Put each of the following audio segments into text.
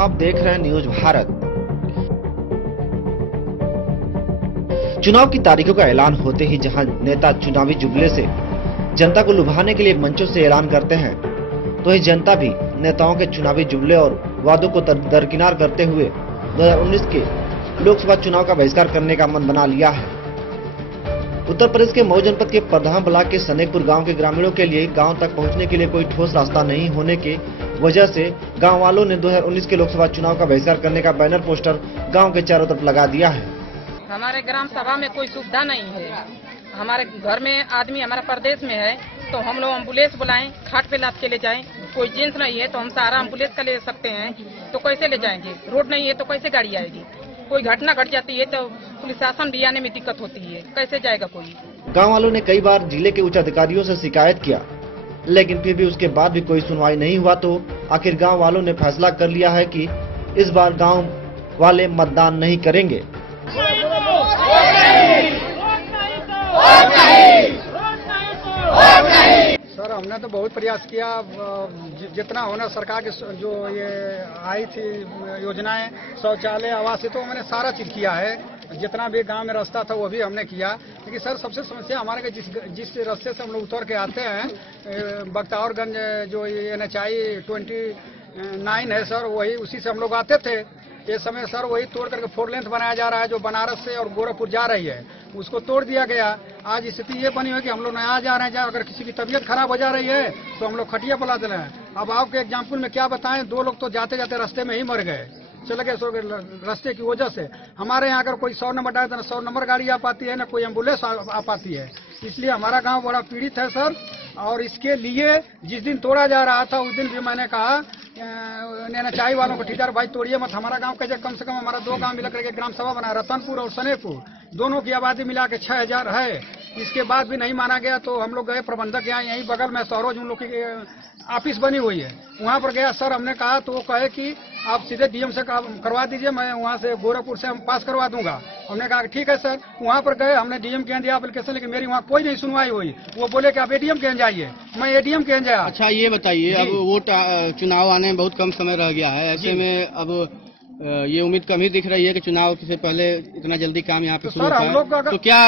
आप देख रहे हैं न्यूज भारत। चुनाव की तारीखों का ऐलान होते ही जहां नेता चुनावी जुमले से जनता को लुभाने के लिए मंचों से ऐलान करते हैं, तो ही जनता भी नेताओं के चुनावी जुमले और वादों को दरकिनार करते हुए 2019 के लोकसभा चुनाव का बहिष्कार करने का मन बना लिया है। उत्तर प्रदेश के मऊ जनपद के प्रधान ब्लॉक के सनेकपुर गांव के ग्रामीणों के लिए गांव तक पहुंचने के लिए कोई ठोस रास्ता नहीं होने की वजह से गांव वालों ने 2019 के लोकसभा चुनाव का बहिष्कार करने का बैनर पोस्टर गांव के चारों तरफ लगा दिया है। हमारे ग्राम सभा में कोई सुविधा नहीं है। हमारे घर में आदमी हमारा प्रदेश में है तो हम लोग एम्बुलेंस बुलाएं, खाट पे लाद के ले जाएं। कोई जेंट्स नहीं है तो हम सहारा एम्बुलेंस का ले सकते हैं, तो कैसे ले जाएंगे? रोड नहीं है तो कैसे गाड़ी आएगी? कोई घटना घट जाती है तो पुलिस शासन भी आने में दिक्कत होती है, कैसे जाएगा कोई? गांव वालों ने कई बार जिले के उच्च अधिकारियों से शिकायत किया, लेकिन फिर भी उसके बाद भी कोई सुनवाई नहीं हुआ। तो आखिर गांव वालों ने फैसला कर लिया है कि इस बार गांव वाले मतदान नहीं करेंगे। सर, हमने तो बहुत प्रयास किया, जितना होना सरकार की जो ये आई थी योजनाएं, शौचालय, आवास, तो मैंने सारा चीज किया है। जितना भी गांव में रास्ता था वो भी हमने किया। लेकिन सर, सबसे समस्या हमारे जिस रास्ते से हम लोग उतर के आते हैं, बख्तावरगंज जो ये NHI 29 है सर, वही उसी से हम लोग आते थे। इस समय सर वही तोड़ करके 4 लेंथ बनाया जा रहा है, जो बनारस से और गोरखपुर जा रही है, उसको तोड़ दिया गया। आज स्थिति ये बनी है कि हम लोग नया जा रहे हैं, अगर किसी की तबीयत खराब हो जा रही है तो हम लोग खटिया बुला दे रहे हैं। अब आपके एग्जाम्पल में क्या बताएं, 2 लोग तो जाते जाते रास्ते में ही मर गए, चले गए रास्ते की वजह से। हमारे यहाँ अगर कोई 100 नंबर डाले तो 100 नंबर गाड़ी आ पाती है, न कोई एम्बुलेंस आ पाती है। इसलिए हमारा गांव बड़ा पीड़ित है सर। और इसके लिए जिस दिन तोड़ा जा रहा था उस दिन भी मैंने कहा NHI वालों को, ठीक है भाई तोड़िए मत। हमारा गांव कैसे, कम से कम हमारा 2 गांव मिलकर के ग्राम सभा बना, रतनपुर और सनेपुर, दोनों की आबादी मिला के 6000 है। इसके बाद भी नहीं माना गया तो हम लोग गए प्रबंधक यहाँ, यहीं बगल में सौरोज उन लोग की ऑफिस बनी हुई है, वहाँ पर गया सर। हमने कहा तो वो कहे कि आप सीधे DM से करवा दीजिए, मैं वहाँ से गोरखपुर से हम पास करवा दूंगा। हमने कहा ठीक है सर। वहाँ पर गए, हमने DM के यहाँ दिया एप्लीकेशन, लेकिन मेरी वहाँ कोई नहीं सुनवाई हुई। वो बोले कि आप ADM के यहाँ जाइए, मैं ADM के यहाँ गया। अच्छा, ये बताइए, अब वोट चुनाव आने में बहुत कम समय रह गया है, ऐसे में अब ये उम्मीद कम ही दिख रही है कि चुनाव से पहले इतना जल्दी काम यहाँ पे शुरू होगा। तो क्या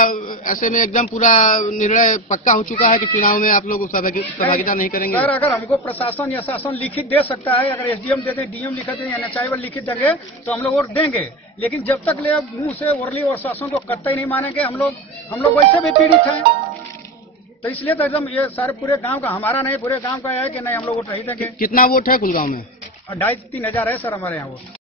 ऐसे में एकदम पूरा निर्णय पक्का हो चुका है कि चुनाव में आप लोग सहभागिता नहीं करेंगे? सर, अगर हमको प्रशासन या शासन लिखित दे सकता है, अगर SDM दे दे, DM लिखित दे, NHI वाले लिखित देंगे तो हम लोग वोट देंगे। लेकिन जब तक ले मुंह से वर्ली और शासन को कतई नहीं मानेंगे, हम लोग वैसे भी पीड़ित हैं। तो इसलिए तो एकदम ये सारे पूरे गाँव का, हमारा नहीं पूरे गाँव का है कि नहीं हम लोग वोट नहीं देंगे। कितना वोट है कुल गाँव में? 2500-3000 है सर हमारे यहाँ वोट।